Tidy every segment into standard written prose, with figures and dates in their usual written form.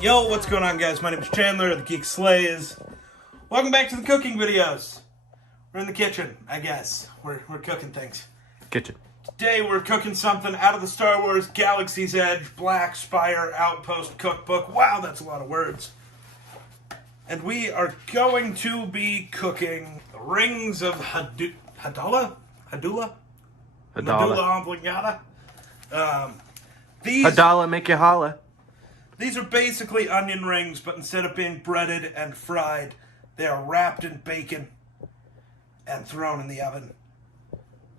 Yo, what's going on, guys? My name is Chandler, the Geek Slays. Welcome back to the cooking videos. We're in the kitchen, I guess. We're cooking things. Kitchen. Today we're cooking something out of the Star Wars Galaxy's Edge Black Spire Outpost Cookbook. Wow, that's a lot of words. And we are going to be cooking the rings of Hadalla? Medulla oblongata. Hadalla make you holla. These are basically onion rings, but instead of being breaded and fried, they are wrapped in bacon and thrown in the oven.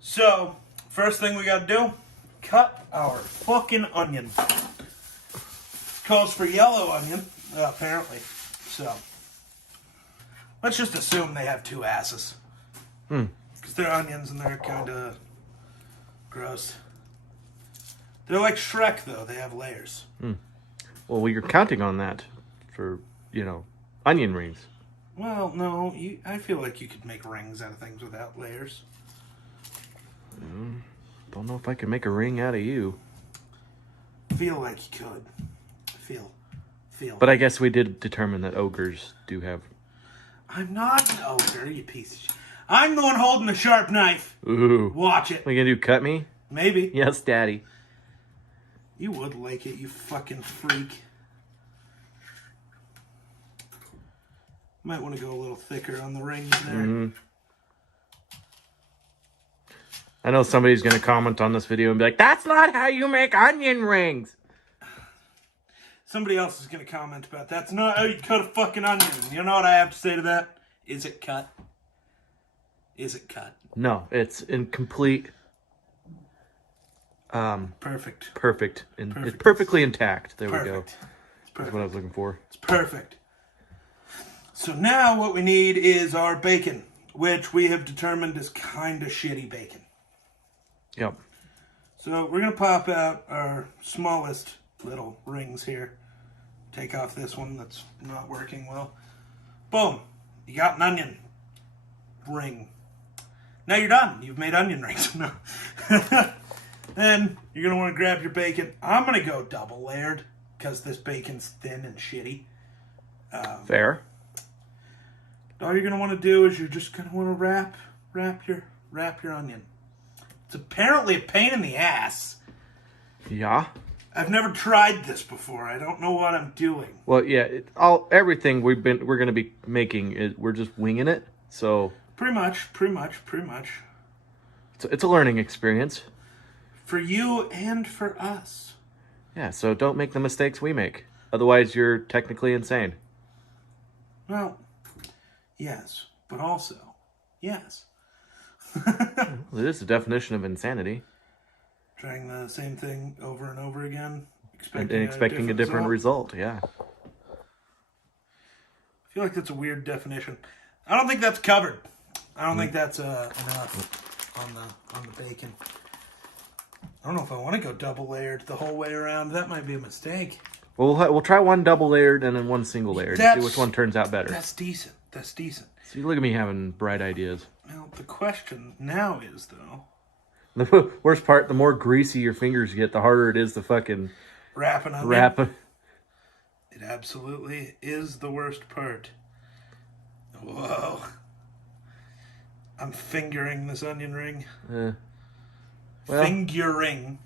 So, first thing we gotta do, cut our fucking onion. Calls for yellow onion, apparently. So, let's just assume they have two asses. Because they're onions and they're kind of gross. They're like Shrek, though. They have layers. Well, you're counting on that for, onion rings. Well, no. I feel like you could make rings out of things without layers. Don't know if I can make a ring out of you. Feel like you could. Feel. But I guess we did determine that ogres do have... I'm not an ogre, you piece of shit. I'm the one holding the sharp knife. Ooh. Watch it. What are you gonna do, cut me? Maybe. Yes, Daddy. You would like it, you fucking freak. Might want to go a little thicker on the rings there. I know somebody's gonna comment on this video and be like, that's not how you make onion rings. Somebody else is going to comment about that's not how you cut a fucking onion. You know what I have to say to that? Is it cut? Is it cut? No, it's in complete... Perfect. Perfect. It's perfectly intact. There we go. It's perfect. That's what I was looking for. It's perfect. So now what we need is our bacon, which we have determined is kind of shitty bacon. Yep. So we're going to pop out our smallest little rings here. Take off this one that's not working well. Boom. You got an onion ring. Now you're done. You've made onion rings. No. Then you're going to want to grab your bacon. I'm going to go double layered because this bacon's thin and shitty. Fair. All you're going to want to do is you're just going to want to wrap your onion. It's apparently a pain in the ass. Yeah. I've never tried this before. I don't know what I'm doing. Well, yeah, everything we're going to be making we're just winging it. So pretty much. It's a learning experience. For you and for us. Yeah, so don't make the mistakes we make. Otherwise, you're technically insane. Well, yes, but also, yes. It is the definition of insanity. Trying the same thing over and over again. Expecting a different result, yeah. I feel like that's a weird definition. I don't think that's covered. I don't think that's enough on the bacon. I don't know if I want to go double layered the whole way around. That might be a mistake. Well, we'll try one double layered and then one single layered to see which one turns out better. That's decent. See, look at me having bright ideas. Well, the question now is, though... The worst part, the more greasy your fingers get, the harder it is to fucking... wrap an onion. Wrap. It absolutely is the worst part. Whoa. I'm fingering this onion ring. Well, fingering.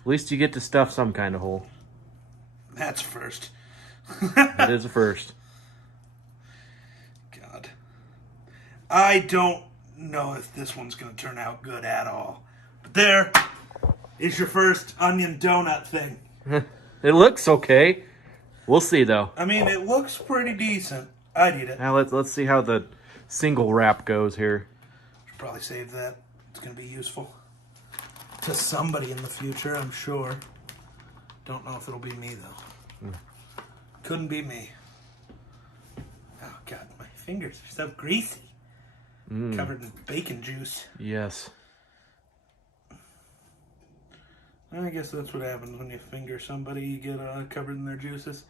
At least you get to stuff some kind of hole. That's first. That is a first. God. I don't know if this one's going to turn out good at all. But there is your first onion donut thing. It looks okay. We'll see, though. I mean, it looks pretty decent. I'd eat it. Now let's see how the single wrap goes here. Should probably save that. It's going to be useful to somebody in the future, I'm sure. Don't know if it'll be me, though. Couldn't be me. Oh, God, my fingers are so greasy. Covered in bacon juice. Yes. I guess that's what happens when you finger somebody. You get covered in their juices.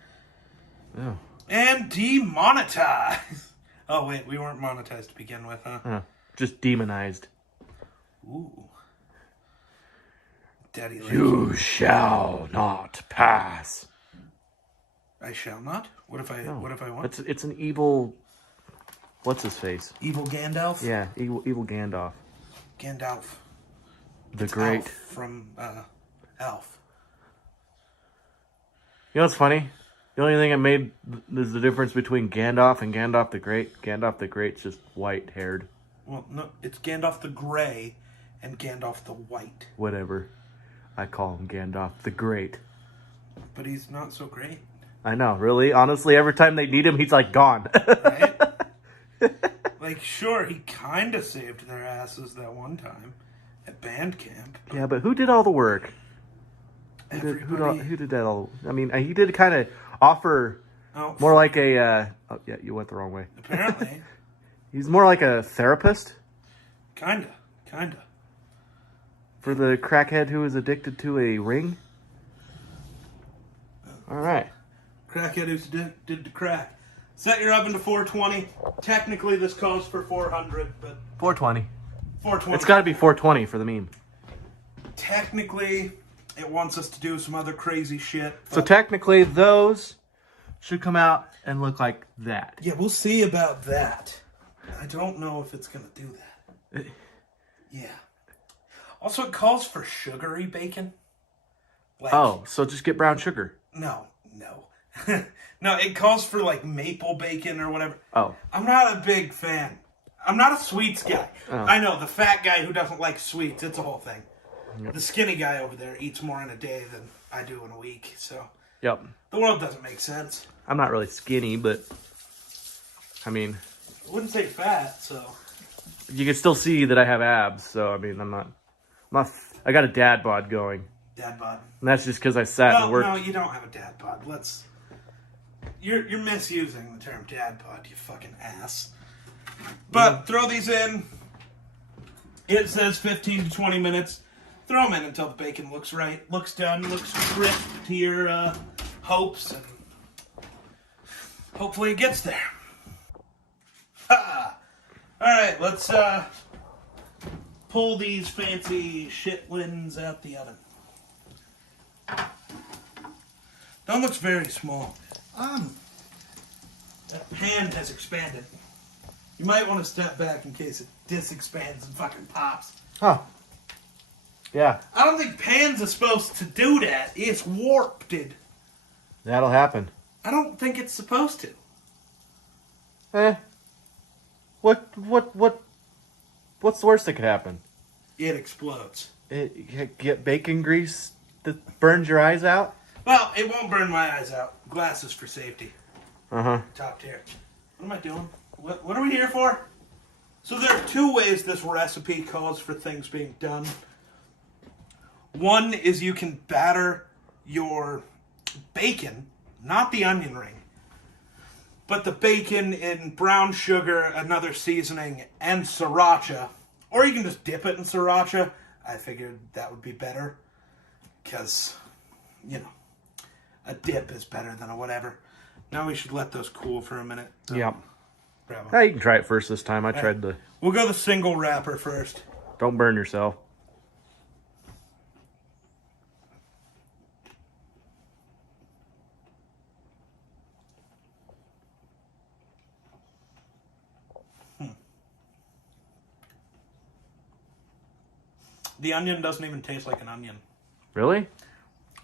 Oh. And demonetized. Oh, wait, we weren't monetized to begin with, huh? Just demonized. Ooh. Daddy. You shall not pass. I shall not. What if I? No. What if I want? It's an evil. What's his face? Evil Gandalf. Yeah, evil Gandalf. Gandalf. The It's Great. Alf from Elf. You know what's funny? The only thing that made is the difference between Gandalf and Gandalf the Great. Gandalf the Great's just white-haired. Well, no, it's Gandalf the Gray and Gandalf the White. Whatever. I call him Gandalf the Great. But he's not so great. I know, really. Honestly, every time they need him, he's like gone. Right? Like, sure, he kind of saved their asses that one time at band camp. Yeah, but who did all the work? Everybody. Who did that all? I mean, he did kind of offer Oh, more like a... oh, yeah, you went the wrong way. apparently. He's more like a therapist Kinda. for the crackhead who is addicted to a ring. All right. Crackhead who's addicted to crack. Set your oven to 420. Technically, this calls for 400, but 420. 420. It's got to be 420 for the meme. Technically, it wants us to do some other crazy shit. So technically, those should come out and look like that. Yeah, we'll see about that. I don't know if it's going to do that. Yeah. Also, it calls for sugary bacon. Like, Oh, so just get brown sugar. No. No, it calls for like maple bacon or whatever. Oh. I'm not a big fan. I'm not a sweets guy. Oh. I know, the fat guy who doesn't like sweets, it's a whole thing. Yep. The skinny guy over there eats more in a day than I do in a week, so... Yep. The world doesn't make sense. I'm not really skinny, but... I mean... I wouldn't say fat, so... You can still see that I have abs, so I mean, I'm not... I got a dad bod going. Dad bod. And that's just because I sat and worked. No, you don't have a dad bod. You're misusing the term dad bod, you fucking ass. But throw these in. It says 15 to 20 minutes. Throw them in until the bacon looks right, looks done, looks crisp to your hopes, and hopefully it gets there. Ha! All right, let's pull these fancy shitlins out the oven. That looks very small. That pan has expanded. You might want to step back in case it disexpands and fucking pops. Huh. Yeah. I don't think pans are supposed to do that. It's warped. That'll happen. I don't think it's supposed to. What's the worst that could happen? It explodes. Get bacon grease that burns your eyes out? Well, it won't burn my eyes out. Glasses for safety. Uh-huh. Top tier. What am I doing? What are we here for? So there are two ways this recipe calls for things being done. One is you can batter your bacon, not the onion ring, but the bacon in brown sugar, another seasoning, and sriracha. Or you can just dip it in sriracha. I figured that would be better because, you know, a dip is better than a whatever. Now we should let those cool for a minute. Yep. Bravo. Hey, you can try it first this time. I tried the... We'll go the single wrapper first. Don't burn yourself. The onion doesn't even taste like an onion. Really?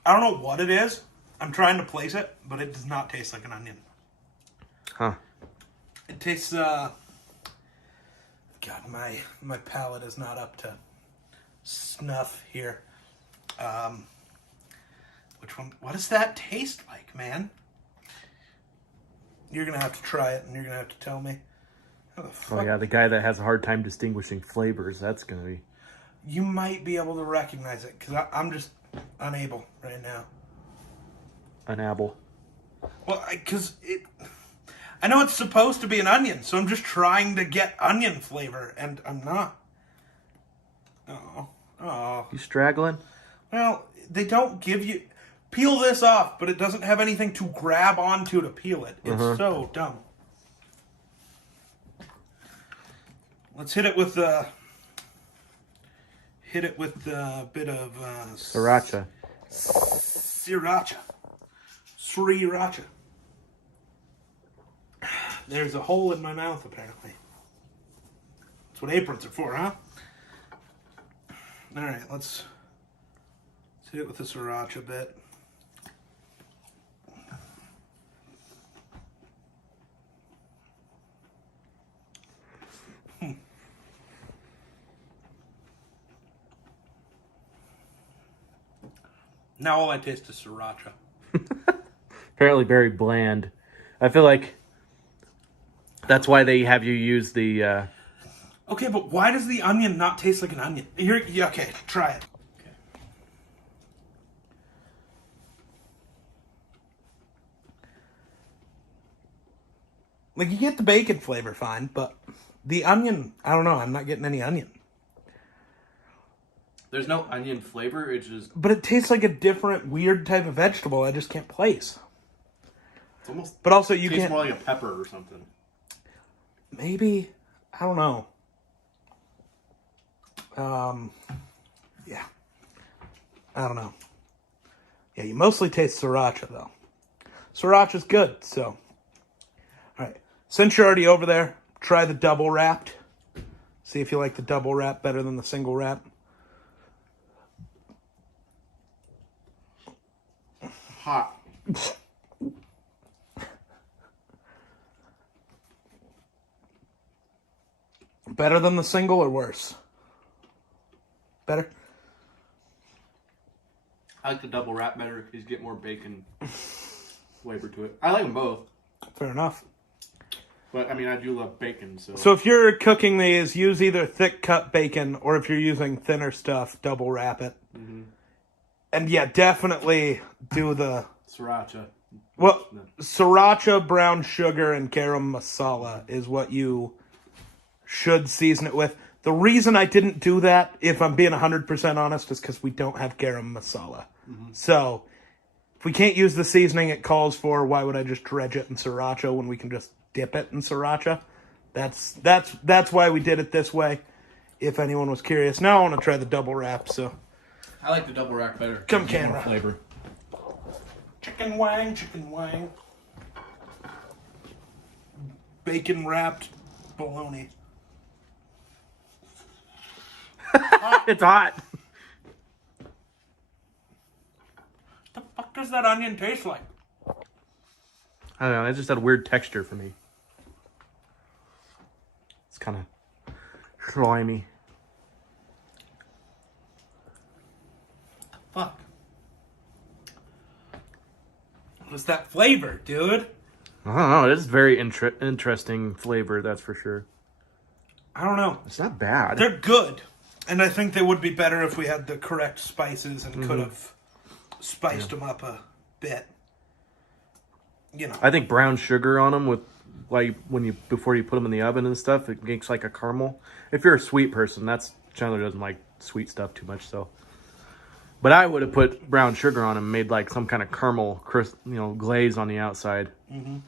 I don't know what it is. I'm trying to place it, but it does not taste like an onion. Huh. It tastes, God, my palate is not up to snuff here. Which one? What does that taste like, man? You're going to have to try it, and you're going to have to tell me. How the fuck? Oh, yeah, the guy that has a hard time distinguishing flavors, that's going to be... You might be able to recognize it, because I'm just unable right now. An apple. Well, because I know it's supposed to be an onion, so I'm just trying to get onion flavor, and I'm not. Oh. You straggling? Well, they don't give you... Peel this off, but it doesn't have anything to grab onto to peel it. It's so dumb. Let's hit it with a bit of... Sriracha. Sriracha. There's a hole in my mouth, apparently. That's what aprons are for, huh? All right, let's hit it with the sriracha bit. Now all I taste is sriracha. Apparently very bland. I feel like that's why they have you use the... Okay, but why does the onion not taste like an onion? Okay, try it. Okay. Like, you get the bacon flavor fine, but the onion, I don't know, I'm not getting any onion. There's no onion flavor, it's just... But it tastes like a different, weird type of vegetable I just can't place. It's almost... But also, you tastes can't... more like a pepper or something. Maybe. I don't know. Yeah. I don't know. Yeah, you mostly taste sriracha, though. Sriracha's good, so... Alright. Since you're already over there, try the double wrapped. See if you like the double wrap better than the single wrap. Hot. Better than the single or worse? Better? I like the double wrap better because you get more bacon flavor to it. I like them both. Fair enough. But, I mean, I do love bacon, so... So if you're cooking these, use either thick cut bacon, or if you're using thinner stuff, double wrap it. Mm-hmm. And yeah, definitely do the... Sriracha. Well, sriracha, brown sugar, and garam masala is what you should season it with. The reason I didn't do that, if I'm being 100% honest, is because we don't have garam masala. Mm-hmm. So, if we can't use the seasoning it calls for, why would I just dredge it in sriracha when we can just dip it in sriracha? That's why we did it this way, if anyone was curious. Now I want to try the double wrap, so... I like the double wrap better. Come camera. More flavor. Chicken wang, chicken wang. Bacon wrapped bologna. It's hot. The fuck does that onion taste like? I don't know. It just had a weird texture for me. It's kind of slimy. Fuck. What is that flavor, dude? I don't know. It is very interesting flavor, that's for sure. I don't know. It's not bad. They're good. And I think they would be better if we had the correct spices and could have spiced them up a bit. You know. I think brown sugar on them with like before you put them in the oven and stuff, it makes like a caramel. If you're a sweet person, Chandler doesn't like sweet stuff too much, so. But I would have put brown sugar on them and made like some kind of caramel, glaze on the outside. Mm-hmm.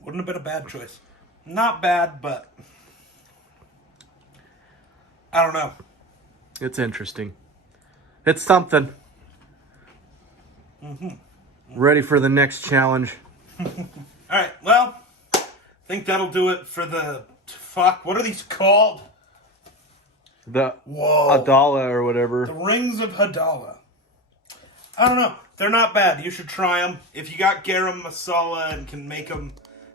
Wouldn't have been a bad choice. Not bad, but I don't know. It's interesting. It's something. Mm-hmm. Ready for the next challenge. All right, well, I think that'll do it for the... Fuck, what are these called? The Hadalla or whatever. The rings of Hadalla. I don't know. They're not bad. You should try them. If you got garam masala and can make them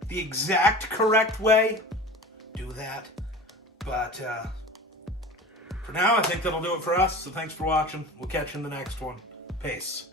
the exact correct way, do that. But for now, I think that'll do it for us. So thanks for watching. We'll catch you in the next one. Peace.